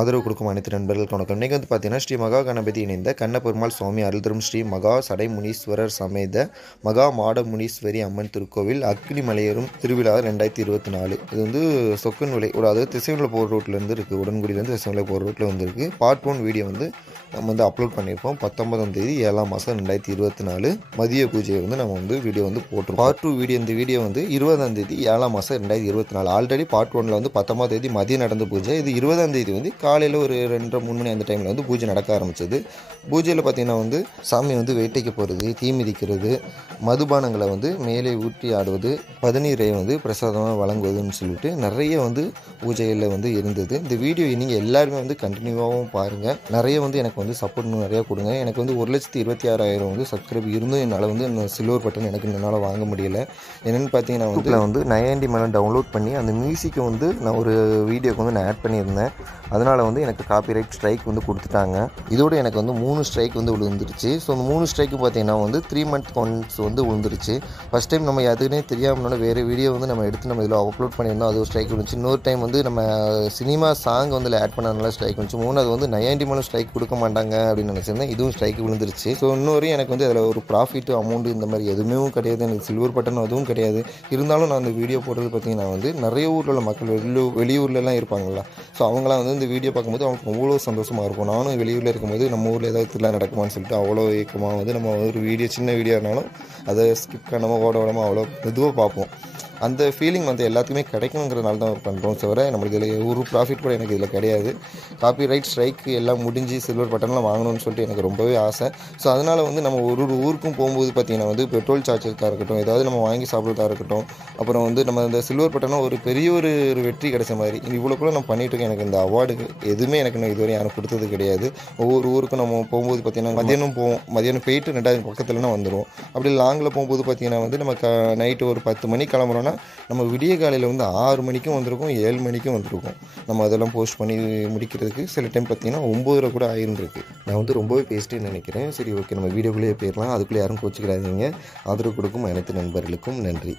ஆதரவு கொடுக்கும் அனைத்து நண்பர்களுக்கு வணக்கம். இன்றைக்கி வந்து பார்த்தீங்கன்னா ஸ்ரீ மகா கணபதி இணைந்த கண்ணபெருமாள் சுவாமி அருள் தரும் ஸ்ரீ மகா சடை முனீஸ்வரர் சமேத மகா மாட முனீஸ்வரி அம்மன் திருக்கோவில் அக்னி மலையேறும் திருவிழா 2024. இது வந்து சொக்கன் விலை அதாவது திசைவில போகிற ரோட்லேருந்து இருக்குது. உடன்குடியிலேருந்து திசைவில போகிற ரோட்டில் வந்துருக்கு. பார்ட் 1 வீடியோ வந்து நம்ம வந்து அப்லோட் பண்ணியிருப்போம். 19ஆம் தேதி 7ஆம் மாதம் 2024 மதிய பூஜையை வந்து நம்ம வந்து வீடியோ வந்து போட்டிருப்போம். பார்ட் 2 வீடியோ இந்த வீடியோ வந்து 20ஆம் தேதி 7ஆம் மாதம் 2024. ஆல்ரெடி பார்ட் 1ல் வந்து 19ஆம் தேதி மதியம் நடந்த பூஜை. இது 20ஆம் தேதி வந்து காலையில் ஒரு 2:30-3 மணி அந்த டைமில் வந்து பூஜை நடக்க ஆரம்பிச்சது. பூஜையில் பார்த்திங்கன்னா வந்து சாமி வந்து வேட்டைக்கு போகிறது, தீ மிதிக்கிறது, மதுபானங்களை வந்து மேலே ஊற்றி ஆடுவது, பதநீரை வந்து பிரசாதமாக வழங்குவதுன்னு சொல்லிட்டு நிறைய வந்து பூஜைகளில் வந்து இருந்தது. இந்த வீடியோ நீங்கள் எல்லாருமே வந்து கண்டினியூவாகவும் பாருங்கள். நிறைய வந்து எனக்கு வந்து சப்போர்ட் நிறையா கொடுங்க. எனக்கு வந்து 1,26,000 வந்து சப்ஸ்கிரைப் இருந்தும் என்னால் வந்து சில்வர் பட்டன் எனக்கு என்னால் வாங்க முடியலை. என்னென்னு பார்த்தீங்கன்னா வந்து 9 மேலே டவுன்லோட் பண்ணி அந்த மியூசிக்கை வந்து நான் ஒரு வீடியோக்கு வந்து நான் ஆட் பண்ணியிருந்தேன். அதனால் வந்து எனக்கு காப்பிரைட் ஸ்ட்ரைக் வந்து கொடுத்துட்டாங்க. இதோடு எனக்கு வந்து 3 ஸ்ட்ரைக் வந்து விழுந்துருச்சு. ஸோ அந்த 3 ஸ்ட்ரைக்கு பார்த்தீங்கன்னா வந்து 3 மந்த் ஒன்ஸ் வந்து விழுந்துருச்சு. ஃபஸ்ட் டைம் நம்ம எதுனே தெரியாமலோட வேறு வீடியோ வந்து நம்ம எடுத்து நம்ம இதில் அப்லோட் பண்ணியிருந்தோம், அது ஒரு ஸ்ட்ரைக் விழுந்துச்சு. இன்னொரு டைம் வந்து நம்ம சினிமா சாங் வந்து ஆட் பண்ணனால ஸ்ட்ரைக் வந்துச்சு. 3வது வந்து 90 மேலே ஸ்ட்ரைக் கொடுக்க மாட்டாங்க அப்படின்னு நினச்சிருந்தேன். இதுவும் ஸ்ட்ரைக் விழுந்துருச்சு. ஸோ இன்னொரு எனக்கு வந்து அதில் ஒரு ப்ராஃபிட்டு அமௌண்ட்டு இந்த மாதிரி எதுவுமே கிடையாது. எனக்கு சில்வர் பட்டன் அதுவும் கிடையாது. இருந்தாலும் நான் அந்த வீடியோ போடுறது பார்த்திங்கன்னா வந்து நிறைய ஊரில் உள்ள மக்கள் வெளியூர்லலாம் இருப்பாங்களா, ஸோ அவங்களாம் வந்து இந்த வீடியோ பார்க்கும்போது அவங்களுக்கு அவ்வளோ சந்தோஷமாக இருக்கும். நானும் வெளியூரில் இருக்கும்போது நம்ம ஊரில் ஏதாவது திருவிழா நடக்குமான்னு சொல்லிட்டு அவ்வளோ ஏக்கமாக வந்து நம்ம ஒரு வீடியோ சின்ன வீடியோ இருந்தாலும் அதை ஸ்கிப் பண்ணாமல் ஓடாமல் அவ்வளோ மெதுவாக பார்ப்போம். அந்த ஃபீலிங் வந்து எல்லாத்துக்குமே கிடைக்குங்கிறதுனால தான் பண்ணுறோம். தவிர நம்மளுக்கு இதில் ஒரு ப்ராஃபிட் கூட எனக்கு இதில் கிடையாது. காப்பிரைட் ஸ்ட்ரைக் எல்லாம் முடிஞ்சு சில்வர் பட்டன்லாம் வாங்கணும்னு சொல்லிட்டு எனக்கு ரொம்பவே ஆசை. ஸோ அதனால் வந்து நம்ம ஒரு ஊருக்கும் போகும்போது பார்த்திங்கன்னா வந்து பெட்ரோல் சார்ஜஸாக இருக்கட்டும், ஏதாவது நம்ம வாங்கி சாப்பிட்றதா இருக்கட்டும், அப்புறம் வந்து நம்ம இந்த சில்வர் பட்டனாக ஒரு பெரிய ஒரு வெற்றி கிடைச்ச மாதிரி இவ்வளோக்குள்ள நான் பண்ணிகிட்ருக்கேன். எனக்கு இந்த அவார்டு எதுவுமே எனக்கு நான் இதுவரை யாரும் கொடுத்தது கிடையாது. ஒவ்வொரு ஊருக்கும் நம்ம போகும்போது பார்த்திங்கன்னா மதியானம் போயிட்டு 2வது பக்கத்துலனா வந்துடும். அப்படி லாங்கில் போகும்போது பார்த்திங்கன்னா வந்து நம்ம நைட்டு ஒரு 10 மணி கிளம்புறோன்னா நம்ம விடிய காலையில் வந்து 6 மணிக்கும் வந்திருக்கோம், 7 மணிக்கும் வந்திருக்கோம். நம்ம அதெல்லாம் போஸ்ட் பண்ணி முடிக்கிறதுக்கு சில டைம் பார்த்திங்கன்னா 9:30 கூட ஆயிருந்திருக்கு. நான் வந்து ரொம்பவே பேசிட்டேன்னு நினைக்கிறேன். சரி, ஓகே, நம்ம வீடியோக்குள்ளேயே போயிடலாம். அதுக்குள்ளே யாரும் கோச்சிக்கிறாதீங்க. ஆதரவு கொடுக்கும் அனைத்து நண்பர்களுக்கும் நன்றி.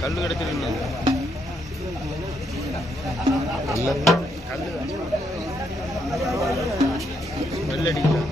கல்லு கிடைச்சிருக்கு வெள்ளடிக்கலாம்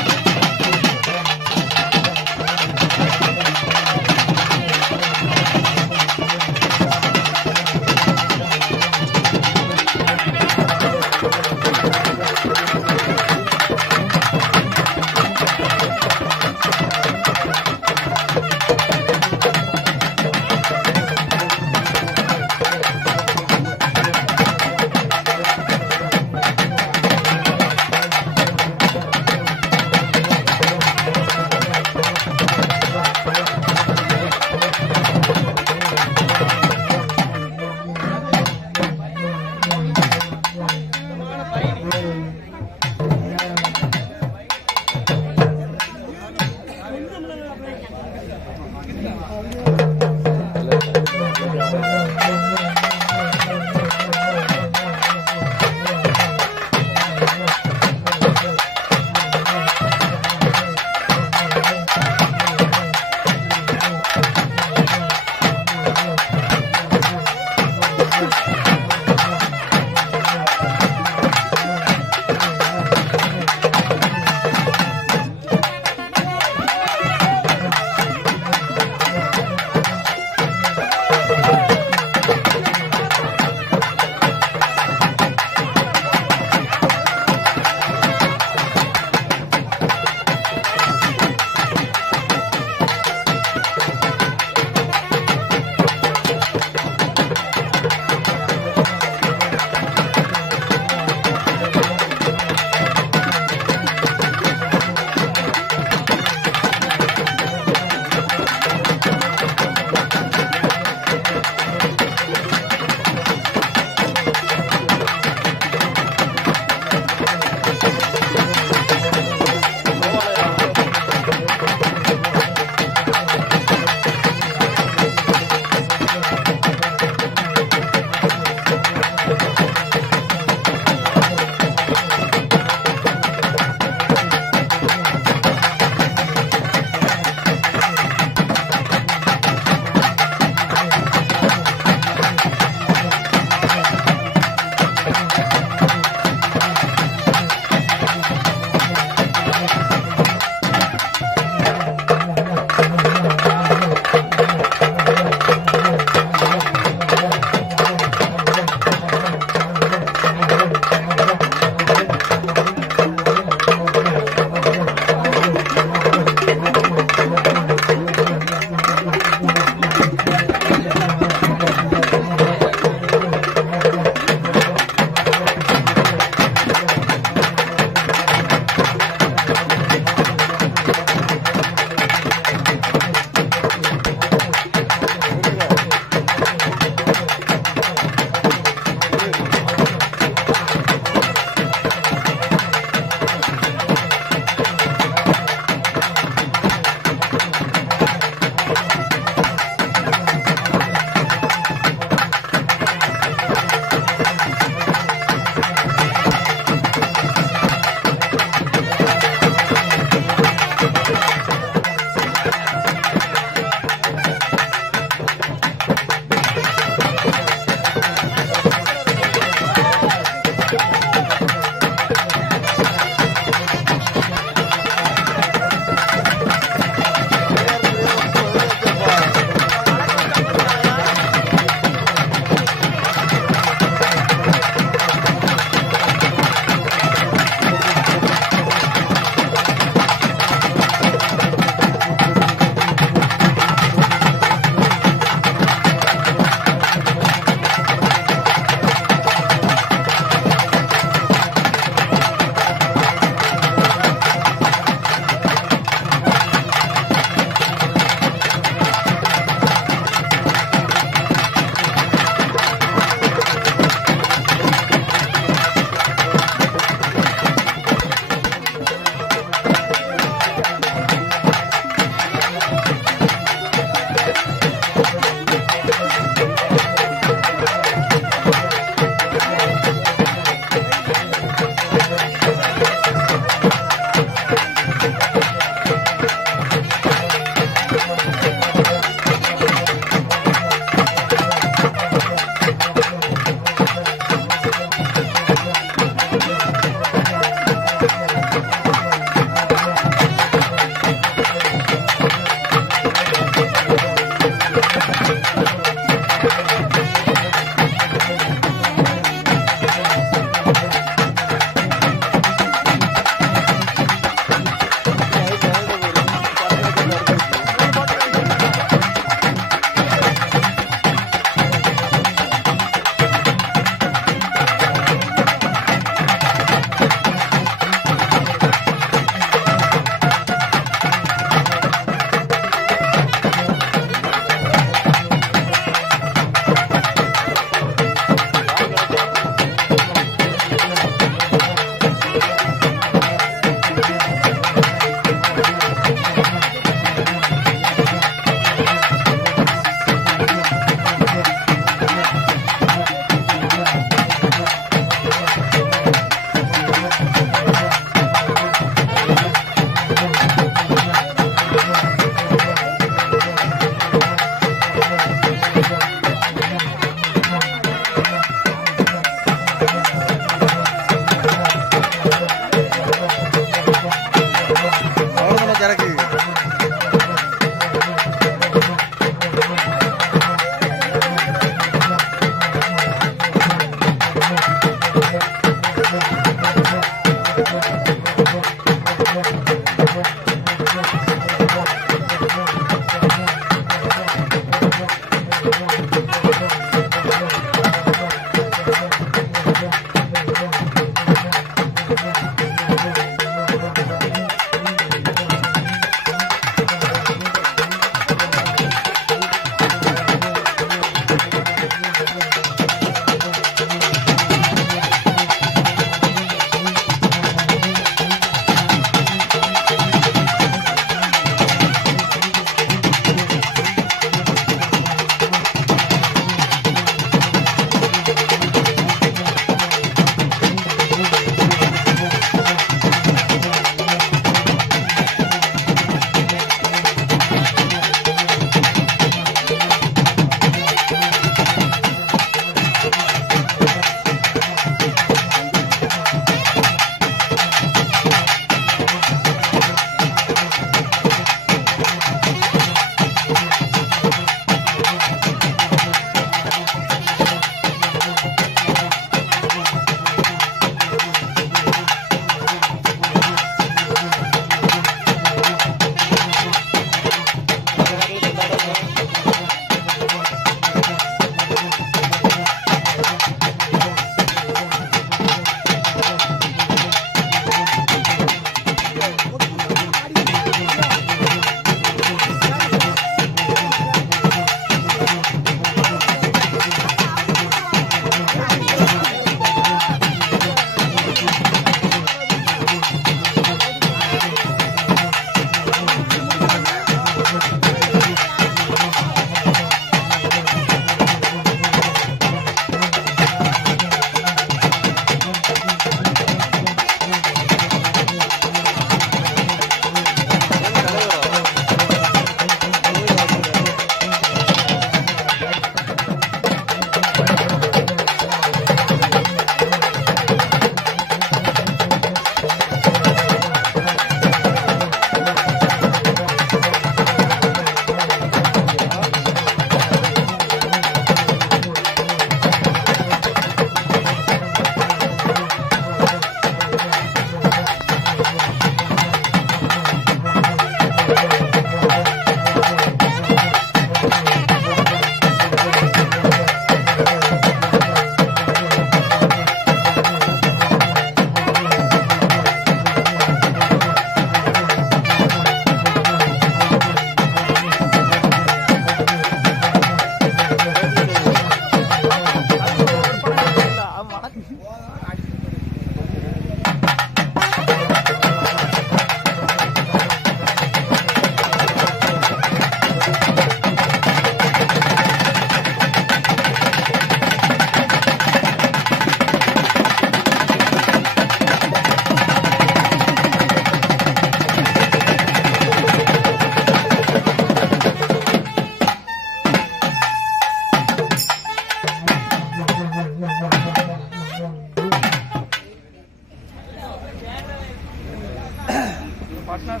पार्टनर